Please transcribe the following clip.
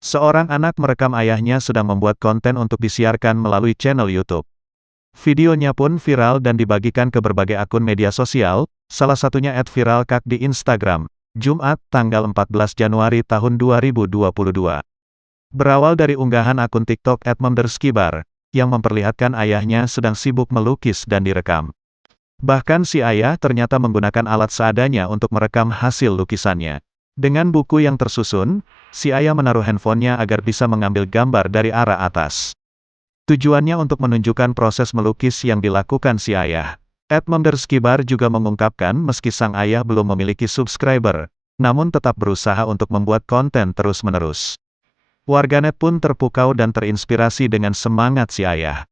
Seorang anak merekam ayahnya sedang membuat konten untuk disiarkan melalui channel YouTube. Videonya pun viral dan dibagikan ke berbagai akun media sosial, salah satunya @viralkak di Instagram, Jumat, tanggal 14 Januari tahun 2022. Berawal dari unggahan akun TikTok @memderskibar, yang memperlihatkan ayahnya sedang sibuk melukis dan direkam. Bahkan si ayah ternyata menggunakan alat seadanya untuk merekam hasil lukisannya. Dengan buku yang tersusun, si ayah menaruh handphonenya agar bisa mengambil gambar dari arah atas. Tujuannya untuk menunjukkan proses melukis yang dilakukan si ayah. @memderskibar juga mengungkapkan meski sang ayah belum memiliki subscriber, namun tetap berusaha untuk membuat konten terus-menerus. Warganet pun terpukau dan terinspirasi dengan semangat si ayah.